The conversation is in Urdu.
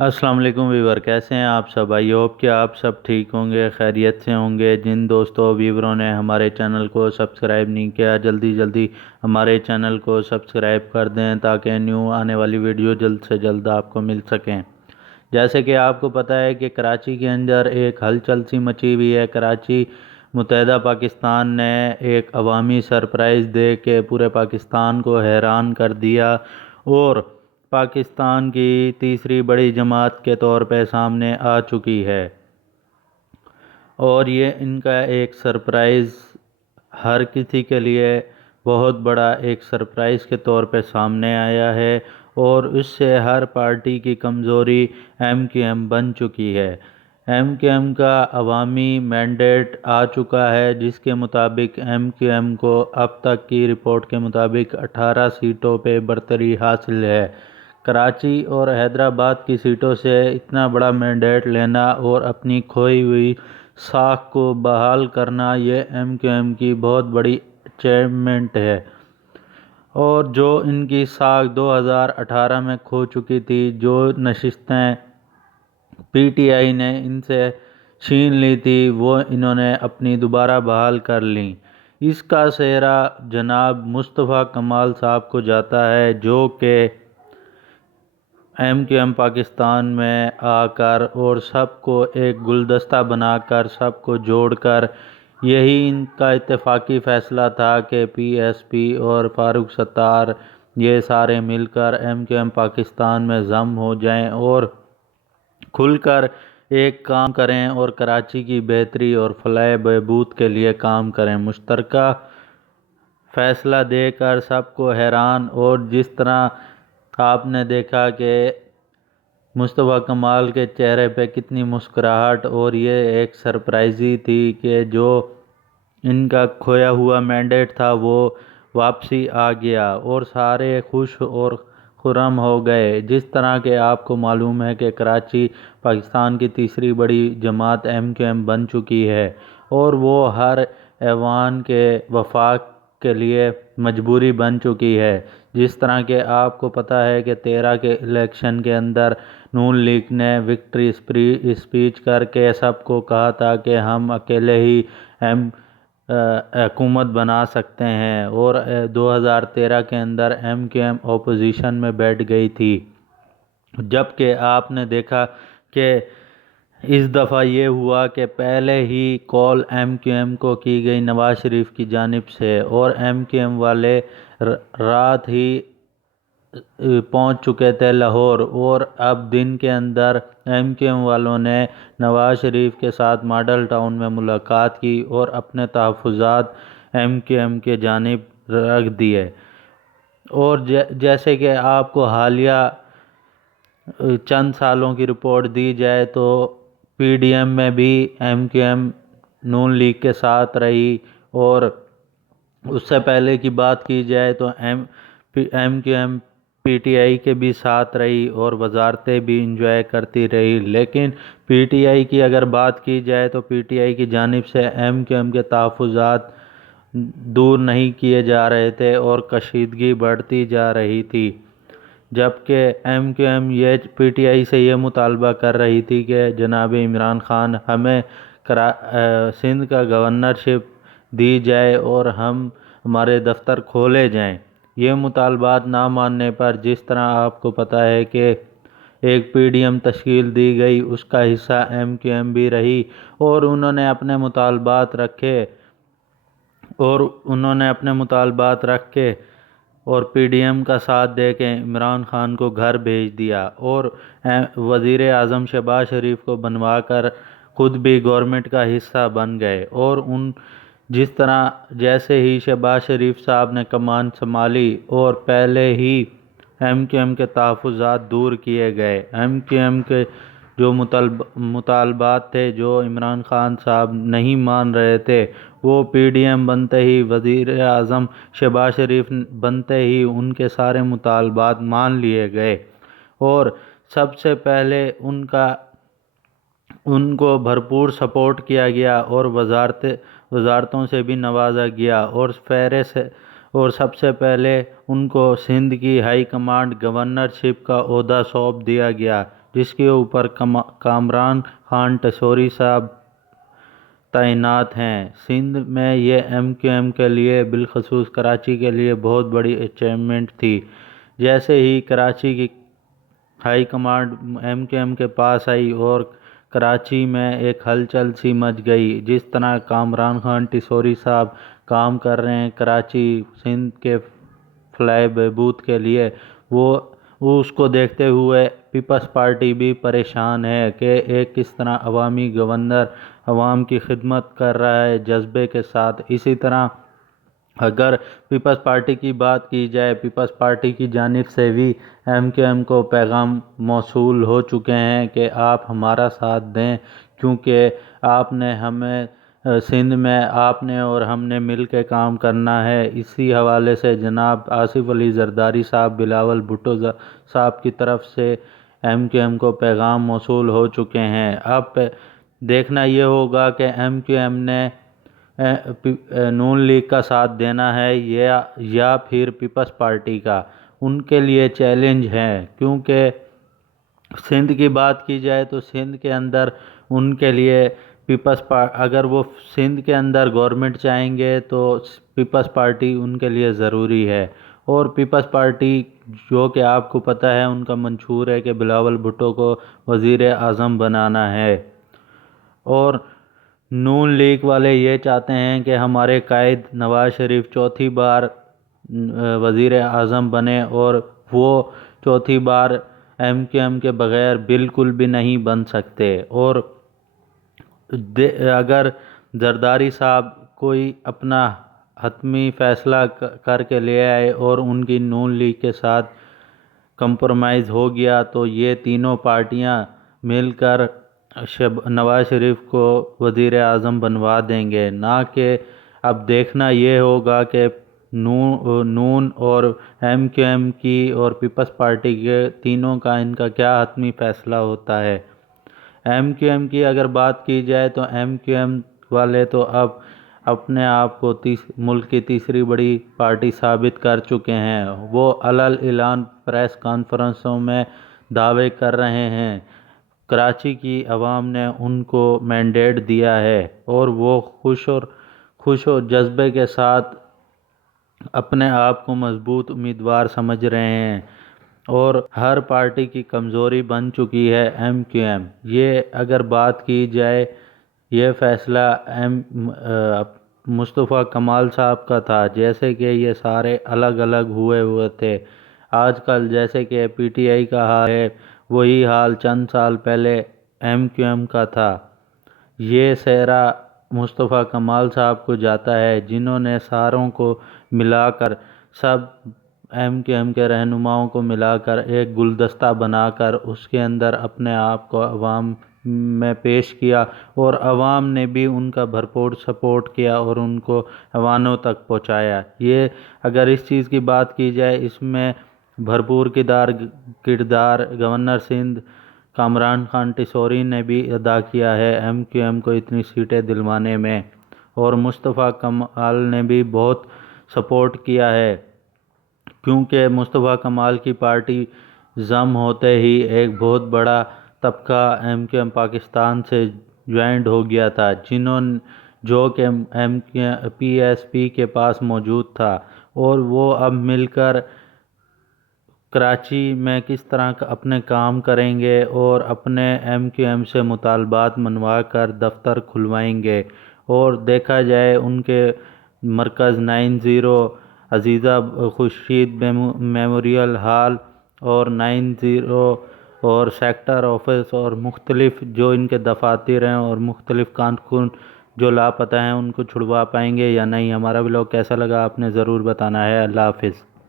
السلام علیکم ویور، کیسے ہیں آپ سب؟ آئی ہوپ کہ آپ سب ٹھیک ہوں گے، خیریت سے ہوں گے۔ جن دوستوں ویوروں نے ہمارے چینل کو سبسکرائب نہیں کیا، جلدی جلدی ہمارے چینل کو سبسکرائب کر دیں تاکہ نیو آنے والی ویڈیو جلد سے جلد آپ کو مل سکیں۔ جیسے کہ آپ کو پتہ ہے کہ کراچی کے اندر ایک ہلچل سی مچی ہوئی ہے۔ کراچی متحدہ پاکستان نے ایک عوامی سرپرائز دے کے پورے پاکستان کو حیران کر دیا اور پاکستان کی تیسری بڑی جماعت کے طور پہ سامنے آ چکی ہے، اور یہ ان کا ایک سرپرائز ہر کسی کے لیے بہت بڑا ایک سرپرائز کے طور پہ سامنے آیا ہے، اور اس سے ہر پارٹی کی کمزوری ایم کیو ایم بن چکی ہے۔ ایم کیو ایم کا عوامی مینڈیٹ آ چکا ہے، جس کے مطابق ایم کیو ایم کو اب تک کی رپورٹ کے مطابق 18 سیٹوں پہ برتری حاصل ہے۔ کراچی اور حیدرآباد کی سیٹوں سے اتنا بڑا مینڈیٹ لینا اور اپنی کھوئی ہوئی ساکھ کو بحال کرنا، یہ ایم کیو ایم کی بہت بڑی اچیومنٹ ہے، اور جو ان کی ساکھ 2018 میں کھو چکی تھی، جو نشستیں پی ٹی آئی نے ان سے چھین لی تھی، وہ انہوں نے اپنی دوبارہ بحال کر لیں۔ اس کا سہرا جناب مصطفیٰ کمال صاحب کو جاتا ہے، جو کہ ایم کیو ایم پاکستان میں آ کر اور سب کو ایک گلدستہ بنا کر سب کو جوڑ کر، یہی ان کا اتفاقی فیصلہ تھا کہ پی ایس پی اور فاروق ستار یہ سارے مل کر ایم کیو ایم پاکستان میں ضم ہو جائیں اور کھل کر ایک کام کریں اور کراچی کی بہتری اور فلاح بہبود کے لیے کام کریں۔ مشترکہ فیصلہ دے کر سب کو حیران، اور جس طرح آپ نے دیکھا کہ مصطفیٰ کمال کے چہرے پہ کتنی مسکراہٹ، اور یہ ایک سرپرائزی تھی کہ جو ان کا کھویا ہوا مینڈیٹ تھا وہ واپسی آ گیا اور سارے خوش اور خرم ہو گئے۔ جس طرح کہ آپ کو معلوم ہے کہ کراچی پاکستان کی تیسری بڑی جماعت ایم کیو ایم بن چکی ہے، اور وہ ہر ایوان کے وفاق کے لیے مجبوری بن چکی ہے۔ جس طرح کہ آپ کو پتہ ہے کہ 13 کے الیکشن کے اندر نون لیگ نے وکٹری اسپیچ کر کے سب کو کہا تھا کہ ہم اکیلے ہی حکومت بنا سکتے ہیں، اور 2013 کے اندر ایم کیو ایم اپوزیشن میں بیٹھ گئی تھی۔ جبکہ آپ نے دیکھا کہ اس دفعہ یہ ہوا کہ پہلے ہی کال ایم کیو ایم کو کی گئی نواز شریف کی جانب سے، اور ایم کیو ایم والے رات ہی پہنچ چکے تھے لاہور، اور اب دن کے اندر ایم کیو ایم والوں نے نواز شریف کے ساتھ ماڈل ٹاؤن میں ملاقات کی اور اپنے تحفظات ایم کیو ایم کے جانب رکھ دیے۔ اور جیسے کہ آپ کو حالیہ چند سالوں کی رپورٹ دی جائے تو پی ڈی ایم میں بھی ایم کیو ایم نون لیگ کے ساتھ رہی، اور اس سے پہلے کی بات کی جائے تو M Q M P T I کے بھی ساتھ رہی اور وزارتیں بھی انجوائے کرتی رہی۔ لیکن پی ٹی آئی کی اگر بات کی جائے تو پی ٹی آئی کی جانب سے ایم کیو ایم کے تحفظات دور نہیں کیے جا رہے تھے اور کشیدگی بڑھتی جا رہی تھی، جبکہ ایم کیو ایم یہ پی ٹی آئی سے یہ مطالبہ کر رہی تھی کہ جناب عمران خان ہمیں سندھ کا گورنرشپ دی جائے اور ہمارے دفتر کھولے جائیں۔ یہ مطالبات نہ ماننے پر جس طرح آپ کو پتہ ہے کہ ایک پی ڈی ایم تشکیل دی گئی، اس کا حصہ ایم کیو ایم بھی رہی، اور انہوں نے اپنے مطالبات رکھے اور پی ڈی ایم کا ساتھ دے کے عمران خان کو گھر بھیج دیا، اور وزیر اعظم شہباز شریف کو بنوا کر خود بھی گورنمنٹ کا حصہ بن گئے۔ اور جس طرح جیسے ہی شہباز شریف صاحب نے کمان سنبھالی اور پہلے ہی ایم کیو ایم کے تحفظات دور کیے گئے، ایم کیو ایم کے جو مطالبات تھے جو عمران خان صاحب نہیں مان رہے تھے، وہ پی ڈی ایم بنتے ہی وزیر اعظم شہباز شریف بنتے ہی ان کے سارے مطالبات مان لیے گئے، اور سب سے پہلے ان کو بھرپور سپورٹ کیا گیا اور وزارتوں سے بھی نوازا گیا، اور سب سے پہلے ان کو سندھ کی ہائی کمانڈ گورنرشپ کا عہدہ سونپ دیا گیا، جس کے اوپر کامران خان ٹیسوری صاحب تعینات ہیں۔ سندھ میں یہ MQM کے لیے بالخصوص کراچی کے لیے بہت بڑی اچیومنٹ تھی۔ جیسے ہی کراچی کی ہائی کمانڈ MQM کے پاس آئی اور کراچی میں ایک ہلچل سی مچ گئی، جس طرح کامران خان ٹیسوری صاحب کام کر رہے ہیں کراچی سندھ کے فلاح بہبود کے لیے، وہ اس کو دیکھتے ہوئے پیپلز پارٹی بھی پریشان ہے کہ ایک کس طرح عوامی گورنر عوام کی خدمت کر رہا ہے جذبے کے ساتھ۔ اسی طرح اگر پیپلز پارٹی کی بات کی جائے، پیپلز پارٹی کی جانب سے بھی MQM کو پیغام موصول ہو چکے ہیں کہ آپ ہمارا ساتھ دیں، کیونکہ آپ نے ہمیں سندھ میں آپ نے اور ہم نے مل کے کام کرنا ہے۔ اسی حوالے سے جناب آصف علی زرداری صاحب، بلاول بھٹو صاحب کی طرف سے MQM کو پیغام موصول ہو چکے ہیں۔ اب دیکھنا یہ ہوگا کہ MQM نے نون لیگ کا ساتھ دینا ہے یا پھر پیپلز پارٹی کا۔ ان کے لیے چیلنج ہے، کیونکہ سندھ کی بات کی جائے تو سندھ کے اندر ان کے لیے اگر وہ سندھ کے اندر گورنمنٹ چاہیں گے تو پیپلز پارٹی ان کے لیے ضروری ہے۔ اور پیپلز پارٹی، جو کہ آپ کو پتہ ہے ان کا منشور ہے کہ بلاول بھٹو کو وزیر اعظم بنانا ہے، اور نون لیگ والے یہ چاہتے ہیں کہ ہمارے قائد نواز شریف چوتھی بار وزیر اعظم بنے، اور وہ چوتھی بار MQM کے بغیر بالکل بھی نہیں بن سکتے۔ اور اگر زرداری صاحب کوئی اپنا حتمی فیصلہ کر کے لے آئے اور ان کی نون لیگ کے ساتھ کمپرومائز ہو گیا تو یہ تینوں پارٹیاں مل کر نواز شریف کو وزیر اعظم بنوا دیں گے۔ نہ کہ اب دیکھنا یہ ہوگا کہ نون اور MQM کی اور پیپلز پارٹی کے تینوں کا ان کا کیا حتمی فیصلہ ہوتا ہے۔ MQM کی اگر بات کی جائے تو MQM والے تو اب اپنے آپ کو ملک کی تیسری بڑی پارٹی ثابت کر چکے ہیں۔ وہ علل اعلان پریس کانفرنسوں میں دعوے کر رہے ہیں، کراچی کی عوام نے ان کو مینڈیٹ دیا ہے، اور وہ خوش و جذبے کے ساتھ اپنے آپ کو مضبوط امیدوار سمجھ رہے ہیں، اور ہر پارٹی کی کمزوری بن چکی ہے MQM۔ یہ اگر بات کی جائے، یہ فیصلہ مصطفیٰ کمال صاحب کا تھا، جیسے کہ یہ سارے الگ الگ ہوئے تھے۔ آج کل جیسے کہ PTI کا حال ہے، وہی حال چند سال پہلے MQM کا تھا۔ یہ سہرا مصطفیٰ کمال صاحب کو جاتا ہے، جنہوں نے ساروں کو ملا کر، سب MQM کے رہنماؤں کو ملا کر ایک گلدستہ بنا کر اس کے اندر اپنے آپ کو عوام میں پیش کیا، اور عوام نے بھی ان کا بھرپور سپورٹ کیا اور ان کو ایوانوں تک پہنچایا۔ یہ اگر اس چیز کی بات کی جائے، اس میں بھرپور کردار گورنر سندھ کامران خان ٹیسوری نے بھی ادا کیا ہے MQM کو اتنی سیٹیں دلوانے میں، اور مصطفیٰ کمال نے بھی بہت سپورٹ کیا ہے، کیونکہ مصطفیٰ کمال کی پارٹی ضم ہوتے ہی ایک بہت بڑا طبقہ MQM پاکستان سے جوائنٹ ہو گیا تھا، جو کہ PSP کے پاس موجود تھا، اور وہ اب مل کر کراچی میں کس طرح اپنے کام کریں گے اور اپنے MQM سے مطالبات منوا کر دفتر کھلوائیں گے۔ اور دیکھا جائے ان کے مرکز 90 عزیزہ خورشید میموریل ہال اور 90 اور سیکٹر آفس اور مختلف جو ان کے دفاتر ہیں اور مختلف کارکن جو لاپتہ ہیں، ان کو چھڑوا پائیں گے یا نہیں۔ ہمارا ولاگ کیسا لگا آپ نے ضرور بتانا ہے۔ اللہ حافظ۔